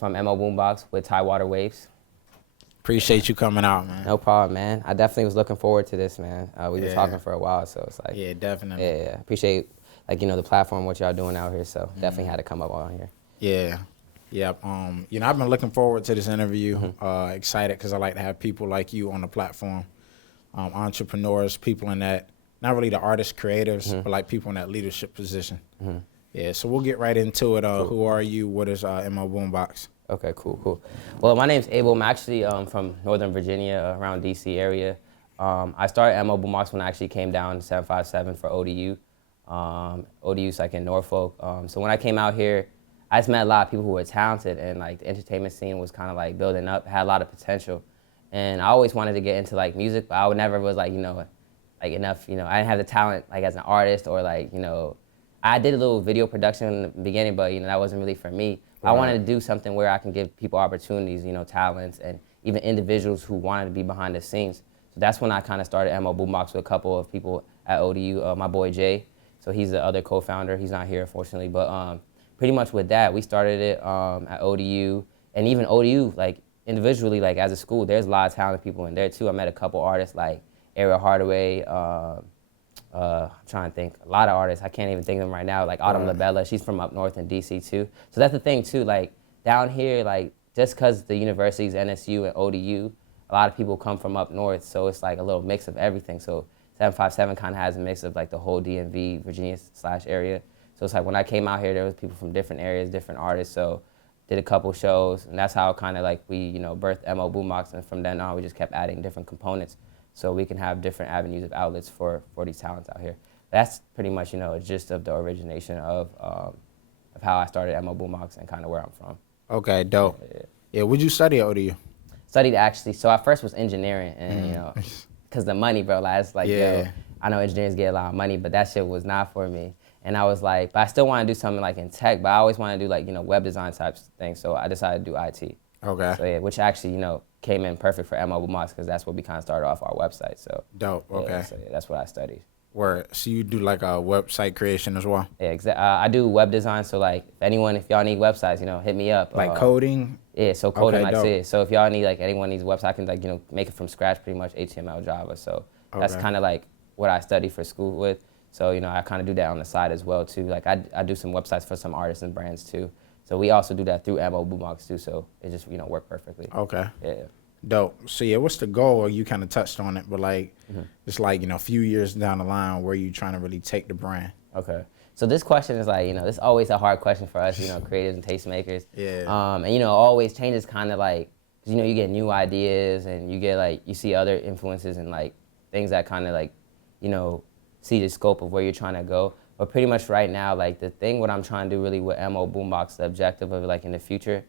from MoBoomBox with Tidewater Waves. Appreciate you coming out, man. No problem, man. I definitely was looking forward to this, man. We've been talking for a while, so it's like. Yeah, definitely. Yeah, appreciate, like, the platform, what y'all doing out here, so definitely had to come up on here. Yeah. Yeah. I've been looking forward to this interview. Excited because I like to have people like you on the platform. Entrepreneurs, people in that, not really the artists, creatives, but like people in that leadership position. Yeah, so we'll get right into it. Cool. Who are you? What is Mo Boombox? Okay, cool. Well, my name's Abel. I'm actually from Northern Virginia, around DC area. I started Mo Boombox when I actually came down to 757 for ODU. ODU's like in Norfolk. So when I came out here, I just met a lot of people who were talented, and like the entertainment scene was kind of like building up, had a lot of potential. And I always wanted to get into like music, but I would never was like, like enough, I didn't have the talent like as an artist or like, I did a little video production in the beginning, but that wasn't really for me. Right. I wanted to do something where I can give people opportunities, talents, and even individuals who wanted to be behind the scenes. So that's when I kind of started Mo Boombox with a couple of people at ODU, my boy Jay. So he's the other co-founder. He's not here, unfortunately, but pretty much with that, we started it at ODU, and even ODU, like individually, like as a school, there's a lot of talented people in there too. I met a couple artists like Ariel Hardaway. I'm trying to think, a lot of artists, I can't even think of them right now, like Autumn LaBella, she's from up north in DC too. So that's the thing too, like down here, like just cause the universities, NSU and ODU, a lot of people come from up north, so it's like a little mix of everything. So 757 kind of has a mix of like the whole DMV, Virginia / area. So it's like when I came out here, there was people from different areas, different artists, so did a couple shows, and that's how kind of like we, birthed Mo Boombox, and from then on we just kept adding different components so we can have different avenues of outlets for these talents out here. That's pretty much, a gist of the origination of how I started Mo Boombox and kind of where I'm from. Okay, dope. Yeah, what'd you study at ODU? Studied actually, so I first was engineering, and cause the money, bro, like, it's like, yo, I know engineers get a lot of money, but that shit was not for me. And I was like, but I still want to do something like in tech, but I always want to do like, web design types things. So I decided to do IT. Okay. So yeah, which actually, came in perfect for Mo Boombox because that's what we kind of started off our website. So dope. Okay. Yeah, so yeah, that's what I studied. Where so you do like a website creation as well? Yeah, exactly. I do web design. So like, if y'all need websites, hit me up. Like coding. Yeah, so coding, okay, like say. So if y'all need like anyone needs a website, I can like make it from scratch, pretty much HTML, Java. So that's kind of like what I study for school with. So I kind of do that on the side as well too. Like I do some websites for some artists and brands too. So we also do that through Mo Boombox too. So it just work perfectly. Okay. Yeah. Dope. So yeah, what's the goal? You kind of touched on it, but like, it's like a few years down the line, where you trying to really take the brand? Okay. So this question is like, this is always a hard question for us, creatives and tastemakers. Yeah. And always changes kind of like, 'cause, you get new ideas and you get like, you see other influences and like things that kind of like, see the scope of where you're trying to go. But pretty much right now, like the thing, what I'm trying to do really with Mo Boombox, the objective of like in the future,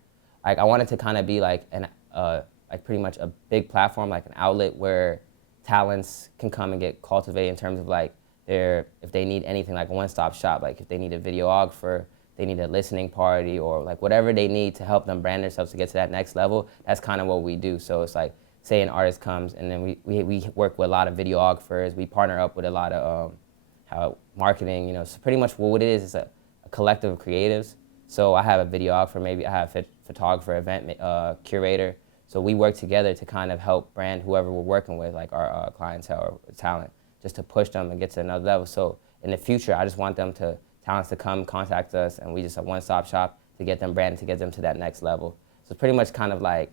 like I want it to kind of be like like pretty much a big platform, like an outlet where talents can come and get cultivated in terms of like if they need anything, like a one-stop shop, like if they need a videographer, they need a listening party, or like whatever they need to help them brand themselves to get to that next level, that's kind of what we do. So it's like, say an artist comes and then we work with a lot of videographers, we partner up with a lot of marketing, so pretty much what it is a collective of creatives. So I have a videographer, maybe I have a photographer, event curator. So we work together to kind of help brand whoever we're working with, like our clientele or talent, just to push them and get to another level. So in the future, I just want talents to come contact us, and we just a one-stop shop to get them branded, to get them to that next level. So it's pretty much kind of like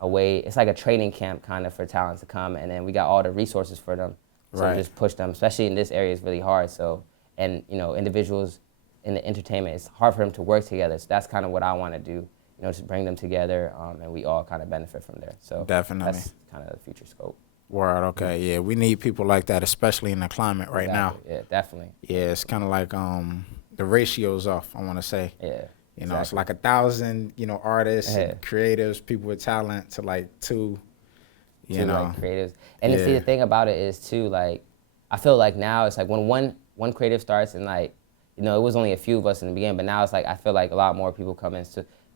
a way, it's like a training camp kind of for talent to come, and then we got all the resources for them. So just push them, especially in this area, it's really hard. So, and individuals in the entertainment, it's hard for them to work together. So that's kind of what I want to do. Just bring them together, and we all kind of benefit from there. So definitely, that's kind of the future scope. Word, okay, yeah, we need people like that, especially in the climate right now. Yeah, definitely. Yeah, it's kind of like the ratio's off, I want to say. Yeah. It's like 1,000, artists, and creatives, people with talent, to like two like creatives. And see, the thing about it is too, like, I feel like now it's like when one creative starts, and like, it was only a few of us in the beginning, but now it's like I feel like a lot more people come in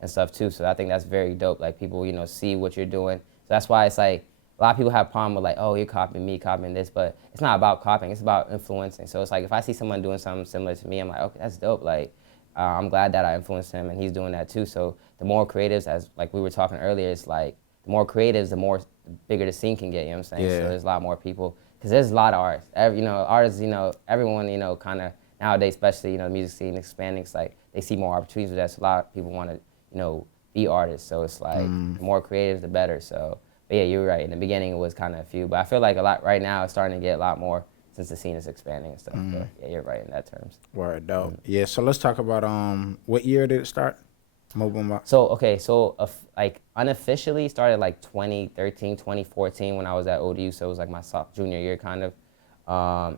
and stuff too. So I think that's very dope. Like people, see what you're doing. So that's why it's like a lot of people have a problem with like, oh, you're copying me, copying this, but it's not about copying. It's about influencing. So it's like if I see someone doing something similar to me, I'm like, okay, that's dope. Like I'm glad that I influenced him, and he's doing that too. So the more creatives, as like we were talking earlier, it's like the more creatives, the bigger the scene can get. You know what I'm saying? Yeah. So there's a lot more people because there's a lot of artists. Artists. Everyone. Kind of nowadays, especially the music scene expanding. It's like they see more opportunities with that. So a lot of people want to be artists. So it's like the more creatives, the better. So, but yeah, you're right. In the beginning, it was kind of a few, but I feel like a lot right now. It's starting to get a lot more since the scene is expanding and stuff. But yeah, you're right in that terms. Word, dope. Yeah, so let's talk about what year did it start? MoBoomBox. So like unofficially started like 2013, 2014 when I was at ODU. So it was like my junior year kind of.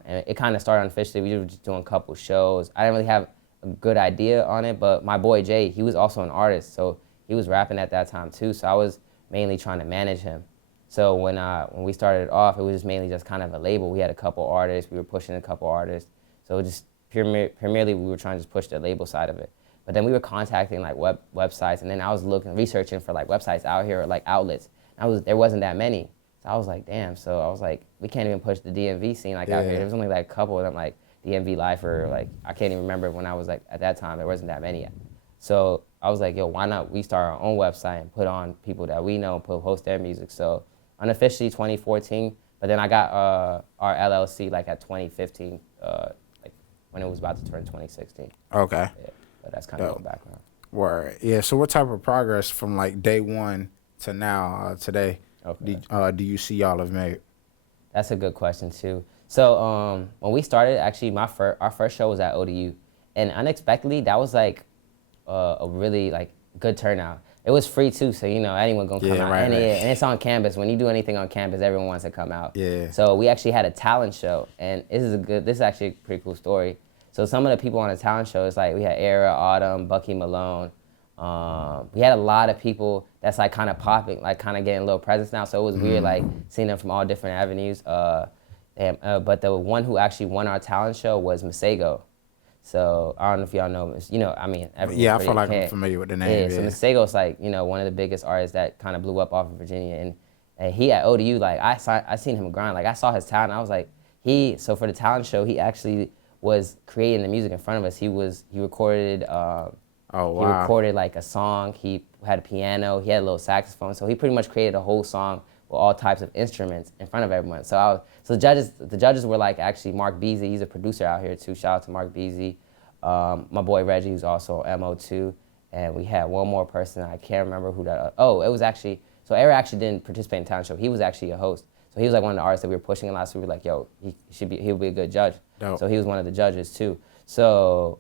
And it kind of started unofficially. We were just doing a couple shows. I didn't really have a good idea on it, but my boy Jay, he was also an artist. So he was rapping at that time too. So I was mainly trying to manage him. So when we started off, it was just mainly just kind of a label. We had a couple artists. We were pushing a couple artists. So just primarily we were trying to just push the label side of it. But then we were contacting like websites, and then I was researching for like websites out here or like outlets. There wasn't that many. So I was like, damn. So I was like, we can't even push the DMV scene like out here. There was only like a couple of them, like DMV Life or like, I can't even remember when I was like, at that time, there wasn't that many yet. So I was like, yo, why not we start our own website and put on people that we know, host their music. So unofficially 2014, but then I got our LLC like at 2015, like when it was about to turn 2016. Okay. Yeah, but that's kind of the background. Word. Yeah, so what type of progress from like day one to now, today, do you see y'all have made? That's a good question too. So when we started, actually, our first show was at ODU, and unexpectedly, that was like a really like good turnout. It was free too, so anyone gonna come out, and it's on campus. When you do anything on campus, everyone wants to come out. Yeah. So we actually had a talent show, and this is actually a pretty cool story. So some of the people on the talent show is like we had Era, Autumn, Bucky Malone. We had a lot of people that's like kind of popping, like kind of getting a little presence now. So it was weird, like seeing them from all different avenues. But the one who actually won our talent show was Masego. So I don't know if y'all know, I feel like I'm familiar with the name. Yeah, so Masego's like, one of the biggest artists that kind of blew up off of Virginia. And he at ODU, like I seen him grind. Like I saw his talent. I was like, so for the talent show, he actually was creating the music in front of us. He recorded, he recorded like a song. He had a piano. He had a little saxophone. So he pretty much created a whole song with all types of instruments in front of everyone. So the judges were like actually Mark Beasley. He's a producer out here too. Shout out to Mark Beasley. My boy Reggie, who's also MO too. And we had one more person. I can't remember who that. It was actually. So Era actually didn't participate in the talent show. He was actually a host. So he was like one of the artists that we were pushing a lot. So we were like, yo, he'll be a good judge. Dope. So he was one of the judges too. So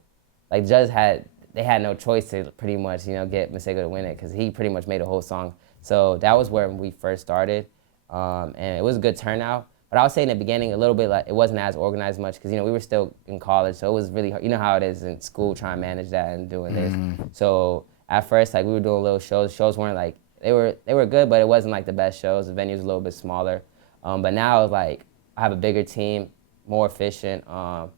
like the judges had no choice to pretty much get Masego to win it because he pretty much made a whole song. So that was where we first started, and it was a good turnout. But I would say in the beginning a little bit like it wasn't as organized much because we were still in college, so it was really hard. You know how it is in school trying to manage that and doing this. So at first like we were doing little shows. Shows weren't like they were good, but it wasn't like the best shows. The venue was a little bit smaller. But now it's like I have a bigger team, more efficient. I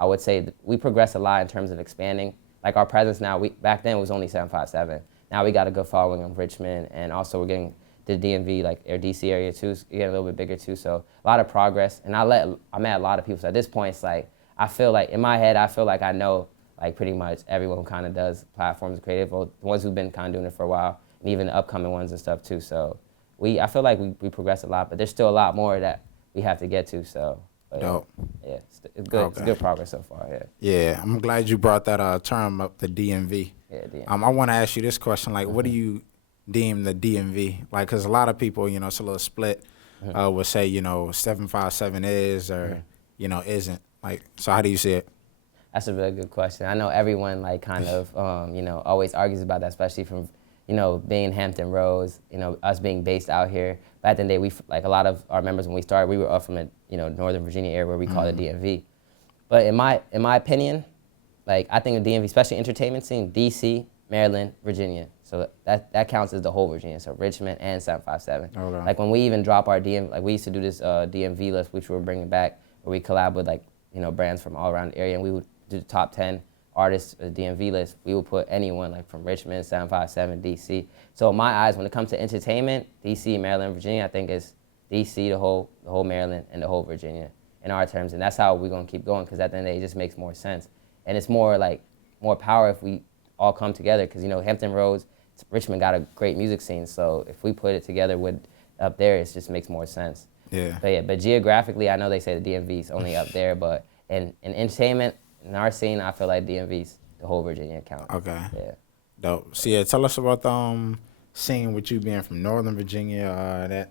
would say we progressed a lot in terms of expanding. Like our presence now, back then it was only 757. Now we got a good following in Richmond, and also we're getting the DMV, like our DC area too, so getting a little bit bigger too. So a lot of progress, and I met a lot of people. So at this point, it's like I feel like in my head, I feel like I know like pretty much everyone who kind of does platforms and creative, or the ones who've been kind of doing it for a while, and even the upcoming ones and stuff too. So I feel like we progressed a lot, but there's still a lot more that we have to get to. So. Dope. Yeah, it's good. Okay. It's good progress so far. Yeah. Yeah, I'm glad you brought that term up, the DMV. Yeah, DMV. I want to ask you this question: like, what do you deem the DMV? Like, because a lot of people, it's a little split. Will say, 757 is or isn't. Like, so how do you see it? That's a really good question. I know everyone like kind of always argues about that, especially from being in Hampton Roads, us being based out here. But at the end of the day, like a lot of our members when we started, we were up from the Northern Virginia area where we call it DMV. But in my opinion, like I think the DMV, especially entertainment scene, DC, Maryland, Virginia. So that counts as the whole Virginia. So Richmond and 757. Okay. Like when we even drop our DMV, like we used to do this DMV list, which we're bringing back, where we collab with like brands from all around the area, and we would do the top 10 artists, DMV list. We would put anyone like from Richmond, 757, DC. So in my eyes, when it comes to entertainment, DC, Maryland, Virginia, I think it's DC, the whole Maryland, and the whole Virginia in our terms. And that's how we're gonna keep going, because at the end of the day, it just makes more sense. And it's more like more power if we all come together, because, you know, Hampton Roads, Richmond got a great music scene, so if we put it together with up there, it just makes more sense. Yeah. But geographically, I know they say the DMV is only up there, but in entertainment, in our scene, I feel like DMV's the whole Virginia count. Okay. Yeah. Dope. So yeah, tell us about the scene with you being from Northern Virginia, that,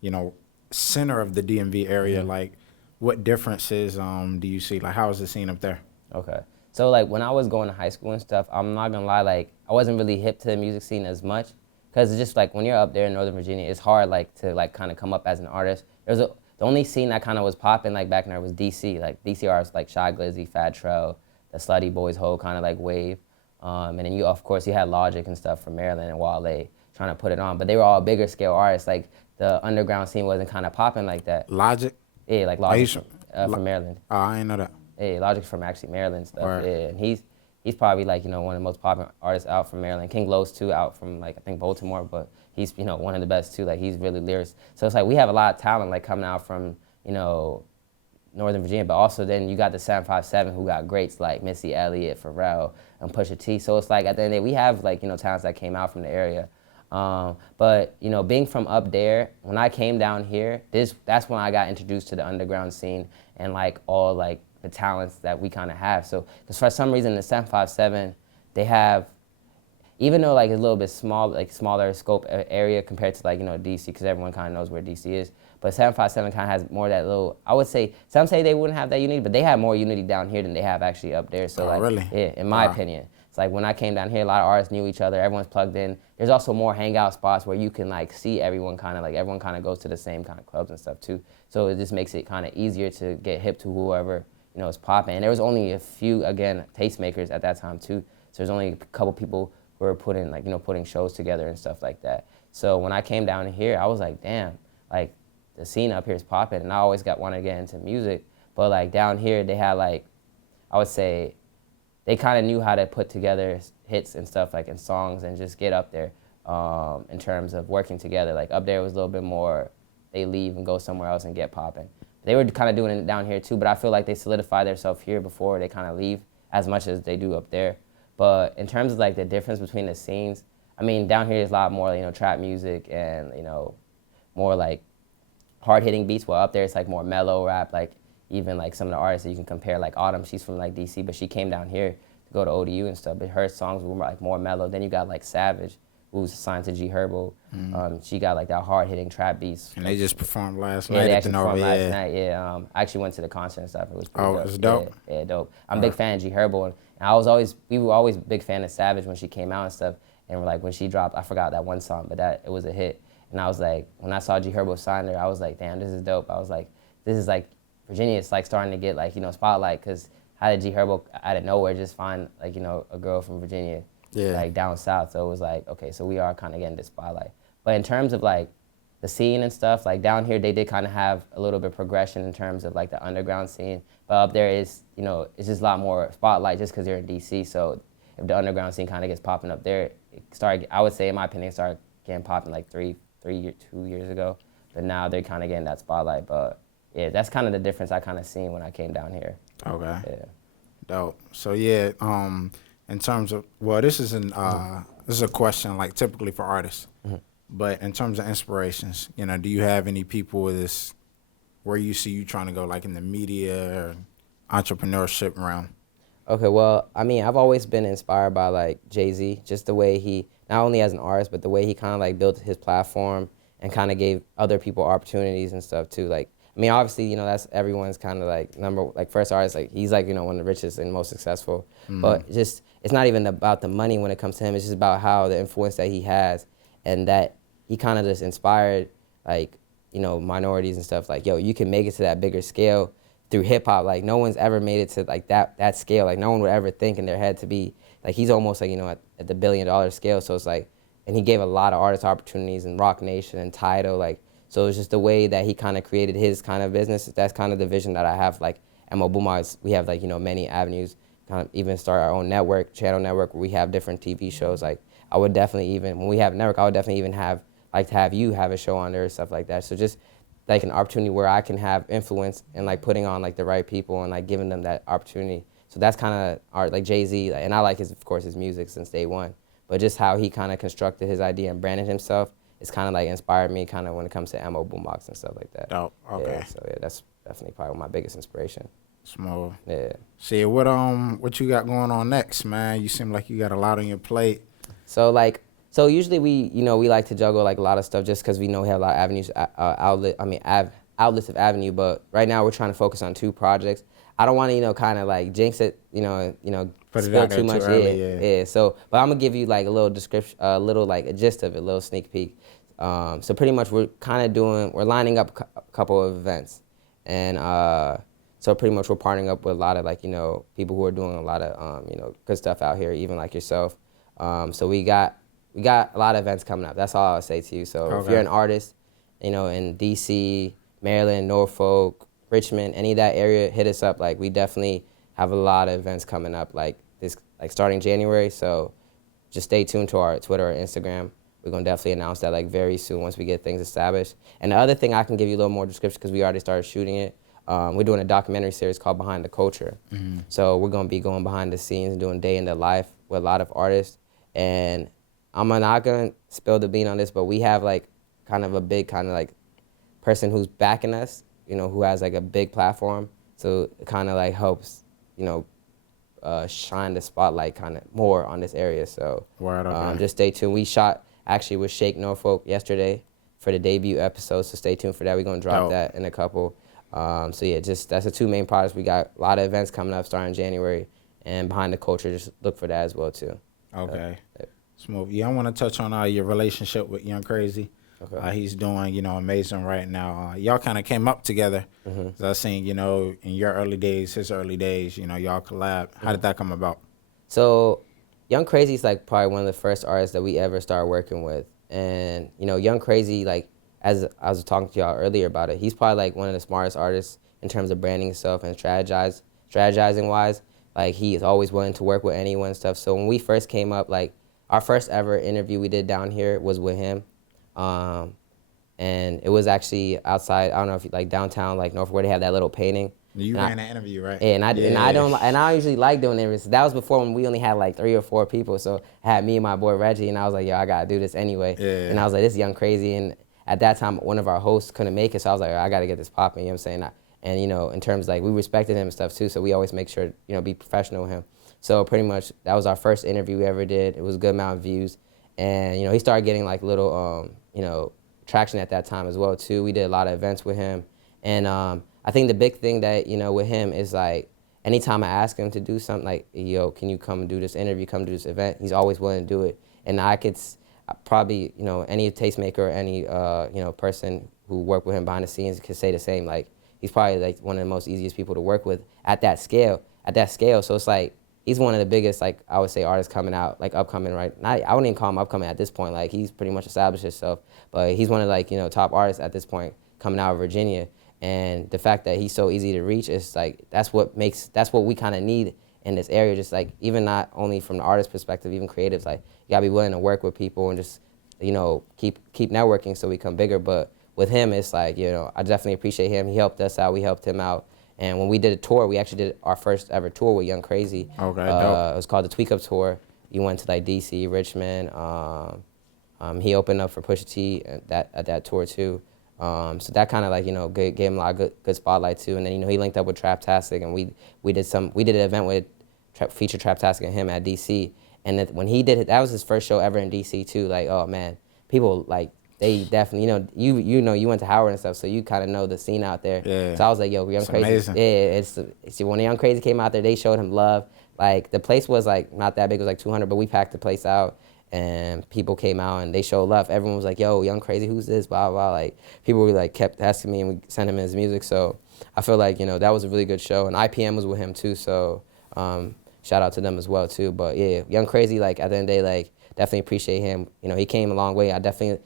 you know, center of the DMV area. Mm-hmm. Like, what differences do you see? Like, how is the scene up there? Okay. So like when I was going to high school and stuff, I'm not gonna lie, like I wasn't really hip to the music scene as much, because it's just like when you're up there in Northern Virginia, it's hard like to like kind of come up as an artist. The only scene that kind of was popping like back in there was DC, like DC artists like Shy Glizzy, Fat Trell, the Slutty Boys whole kind of like wave, and then you of course you had Logic and stuff from Maryland and Wale trying to put it on, but they were all bigger scale artists. Like the underground scene wasn't kind of popping like that. Logic? Yeah, like Logic from Maryland. Oh, I ain't know that. Yeah, Logic's from actually Maryland stuff. Right. Yeah, and he's probably like, you know, one of the most popular artists out from Maryland. King Lowe's too, out from like I think Baltimore, but he's, you know, one of the best too. Like he's really lyrics. So it's like we have a lot of talent like coming out from, you know, Northern Virginia, but also then you got the 757 who got greats like Missy Elliott, Pharrell, and Pusha T. So it's like at the end of the day we have like, you know, talents that came out from the area. But you know, being from up there, when I came down here, that's when I got introduced to the underground scene and like all like the talents that we kind of have. So, because for some reason the 757, they have, even though like it's a little bit small, like smaller scope area compared to like, you know, DC, because everyone kind of knows where DC is. But 757 kind of has more that little, I would say, some say they wouldn't have that unity, but they have more unity down here than they have actually up there. So really? Yeah, in my opinion. It's like when I came down here, a lot of artists knew each other, everyone's plugged in. There's also more hangout spots where you can like see everyone everyone kind of goes to the same kind of clubs and stuff too. So it just makes it kind of easier to get hip to whoever, you know, is popping. And there was only a few, again, tastemakers at that time too. So there's only a couple people who were putting like, you know, putting shows together and stuff like that. So when I came down here, I was like, damn, like the scene up here is popping, and I always wanted to get into music. But like down here, they had like, I would say, they kind of knew how to put together hits and stuff like in songs and just get up there in terms of working together. Like up there was a little bit more, they leave and go somewhere else and get popping. They were kind of doing it down here too, but I feel like they solidify themselves here before they kind of leave as much as they do up there. But in terms of like the difference between the scenes, I mean, down here is a lot more, you know, trap music and, you know, more like hard-hitting beats, while up there it's like more mellow rap, like even like some of the artists that you can compare, like Autumn, she's from like DC, but she came down here to go to ODU and stuff, but her songs were like more mellow. Then you got like Savage, who's signed to G Herbo. She got like that hard-hitting trap beats. And they just performed last night. Yeah, they at actually the performed Nova, last night, yeah. I actually went to the concert and stuff. It was pretty dope. it was dope? Yeah, dope. I'm a big fan of G Herbo, and we were always a big fan of Savage when she came out and stuff, and we're like, when she dropped, I forgot that one song, but it was a hit. And I was like, when I saw G Herbo sign her, I was like, damn, this is dope. I was like, this is like, Virginia is like starting to get like, you know, spotlight, because how did G Herbo out of nowhere just find like, you know, a girl from Virginia, like down south? So it was like, okay, so we are kind of getting the spotlight. But in terms of like the scene and stuff, like down here they did kind of have a little bit of progression in terms of like the underground scene. But up there is, you know, it's just a lot more spotlight just because they're in DC. So if the underground scene kind of gets popping up there, I would say, in my opinion, it started getting popping like 2 years ago. But now they're kind of getting that spotlight. But yeah, that's kind of the difference I kind of seen when I came down here. Okay. Yeah. Dope. So yeah, in terms of, well, this is a question like typically for artists, but in terms of inspirations, you know, do you have any people with this where you see you trying to go, like in the media or entrepreneurship realm? Okay, well, I mean, I've always been inspired by like Jay-Z, just the way he, not only as an artist, but the way he kind of like built his platform and kind of gave other people opportunities and stuff too. Like, I mean, obviously, you know, that's everyone's kind of like first artist, like he's like, you know, one of the richest and most successful. But just, it's not even about the money when it comes to him. It's just about how the influence that he has, and that he kind of just inspired like, you know, minorities and stuff. Like, yo, you can make it to that bigger scale through hip hop. Like no one's ever made it to like that scale. Like no one would ever think in their head to be like, he's almost like, you know, at the $1 billion scale. So it's like, and he gave a lot of artists opportunities in Rock Nation and Tidal, like, so it's just the way that he kind of created his kind of business. That's kind of the vision that I have. Like at MoBoomBox, we have like, you know, many avenues, kind of even start our own channel network, where we have different TV shows. Like I would definitely even, when we have a network, I would definitely even have you have a show on there and stuff like that. So just like an opportunity where I can have influence and like putting on like the right people and like giving them that opportunity. So that's kind of art, like Jay-Z, and I like of course, his music since day one. But just how he kind of constructed his idea and branded himself, it's kind of like inspired me kind of when it comes to MoBoomBox and stuff like that. Dope. Okay. Yeah, so yeah, that's definitely probably my biggest inspiration. Smooth. Yeah. See, what you got going on next, man? You seem like you got a lot on your plate. So usually we like to juggle like a lot of stuff just because we know we have a lot of avenues, outlets of avenue. But right now we're trying to focus on 2 projects. I don't want to kind of like jinx it, Put it spill out there too much. too early, yeah. So, but I'm gonna give you like a little description, a little like a gist of it, a little sneak peek. So pretty much we're lining up a couple of events, and so pretty much we're partnering up with a lot of like people who are doing a lot of good stuff out here, even like yourself. So we got a lot of events coming up. That's all I'll say to you. So if you're an artist, in DC, Maryland, Norfolk, Richmond, any of that area, hit us up. Like we definitely have a lot of events coming up like starting January. So just stay tuned to our Twitter or Instagram. We're gonna definitely announce that like very soon once we get things established. And the other thing I can give you a little more description because we already started shooting it. We're doing a documentary series called Behind the Culture. Mm-hmm. So we're gonna be going behind the scenes and doing day in the life with a lot of artists. And I'm not gonna spill the bean on this, but we have like kind of a big kind of like person who's backing us, who has like a big platform. So it kind of like helps, shine the spotlight kind of more on this area. So just stay tuned. We shot actually with Shake Norfolk yesterday for the debut episode. So stay tuned for that. We're gonna drop that in a couple. So yeah, that's the 2 main projects. We got a lot of events coming up starting January, and Behind the Culture, just look for that as well too. Okay. Smooth. Yeah, I want to touch on your relationship with Young Crazy. Okay. He's doing, amazing right now. Y'all kind of came up together. Mm-hmm. I seen, in your early days, his early days, y'all collab. How did that come about? So Young Crazy is like probably one of the first artists that we ever started working with. And, Young Crazy, like, as I was talking to y'all earlier about it, he's probably like one of the smartest artists in terms of branding himself and strategizing wise. Like he is always willing to work with anyone and stuff. So when we first came up, like our first ever interview we did down here was with him. And it was actually outside, I don't know if like downtown, like Norfolk, where they have that little painting. You ran that interview, right? Yeah, and I usually like doing interviews. That was before when we only had like 3 or 4 people. So I had me and my boy Reggie, and I was like, yo, I gotta do this anyway. Yeah. And I was like, this is Young Crazy. And at that time, one of our hosts couldn't make it, so I was like, I gotta get this popping, you know what I'm saying? And in terms of like, we respected him and stuff too, so we always make sure, be professional with him. So pretty much, that was our first interview we ever did. It was a good amount of views. And, he started getting like little, traction at that time as well too. We did a lot of events with him. And I think the big thing that, with him is like, anytime I ask him to do something like, yo, can you come do this interview, come do this event, he's always willing to do it. And I could probably, any tastemaker or any, person who worked with him behind the scenes could say the same. Like, he's probably like one of the most easiest people to work with at that scale. So it's like, he's one of the biggest, like, I would say, artists coming out, like, upcoming, right? I wouldn't even call him upcoming at this point. Like, he's pretty much established himself. But he's one of, like, top artists at this point coming out of Virginia. And the fact that he's so easy to reach is, like, that's what we kind of need in this area. Just, like, even not only from the artist perspective, even creatives, like, you got to be willing to work with people and just, keep networking so we become bigger. But with him, it's like, I definitely appreciate him. He helped us out. We helped him out. And when we did a tour, we actually did our first ever tour with Young Crazy. Okay, dope. It was called the Tweak Up Tour. You went to like DC, Richmond. He opened up for Pusha T at that tour too. So that kind of like gave him a lot of good spotlight too. And then he linked up with Traptastic, and we did an event with featured Traptastic and him at DC. And then when he did it, that was his first show ever in DC too. Like, oh man, people like. They definitely, you went to Howard and stuff, so you kind of know the scene out there. Yeah. So I was like, yo, Young Crazy. Amazing. Yeah, it's when Young Crazy came out there, they showed him love. Like the place was like not that big, it was like 200, but we packed the place out, and people came out and they showed love. Everyone was like, yo, Young Crazy, who's this? Blah blah. Like people were like kept asking me, and we sent him his music. So I feel like that was a really good show, and IPM was with him too. So shout out to them as well too. But yeah, Young Crazy, like at the end of the day, like definitely appreciate him. He came a long way. I definitely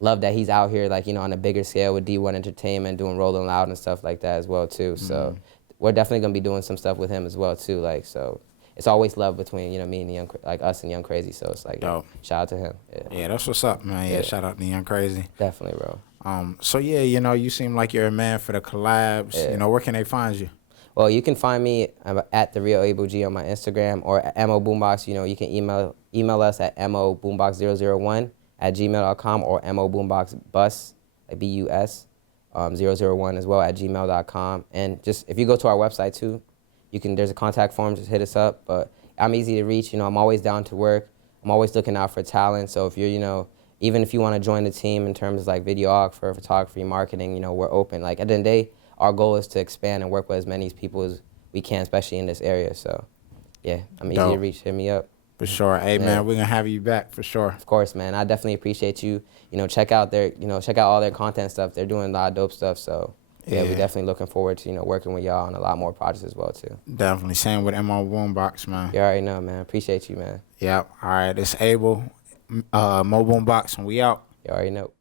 love that he's out here, like, on a bigger scale with D1 Entertainment, doing Rolling Loud and stuff like that as well, too. Mm-hmm. So we're definitely going to be doing some stuff with him as well, too. Like, so it's always love between, me and us and Young Crazy. So it's like, shout out to him. Yeah, that's what's up, man. Yeah, shout out to Young Crazy. Definitely, bro. So, yeah, you seem like you're a man for the collabs. Yeah. Where can they find you? Well, you can find me at the Real Abel G on my Instagram, or at Mo Boombox. You know, you can email us at moboombox001@gmail.com, or MoBoomBox BUS 001 as well at gmail.com. And just if you go to our website too, there's a contact form. Just hit us up. But I'm easy to reach. You know, I'm always down to work. I'm always looking out for talent. So if you're, you know, even if you want to join the team in terms of like videographer, photography, marketing, you know, we're open. Like at the end of the day, our goal is to expand and work with as many people as we can, especially in this area. So, yeah, I'm easy to reach. Hit me up. For sure. Hey, man, we're going to have you back for sure. Of course, man. I definitely appreciate you. You know, check out all their content stuff. They're doing a lot of dope stuff. So, yeah, we're definitely looking forward to, you know, working with y'all on a lot more projects as well, too. Definitely. Same with Mo Boombox, man. You already know, man. Appreciate you, man. Yep. All right. It's Abel, Mo Boombox, and we out. You already know.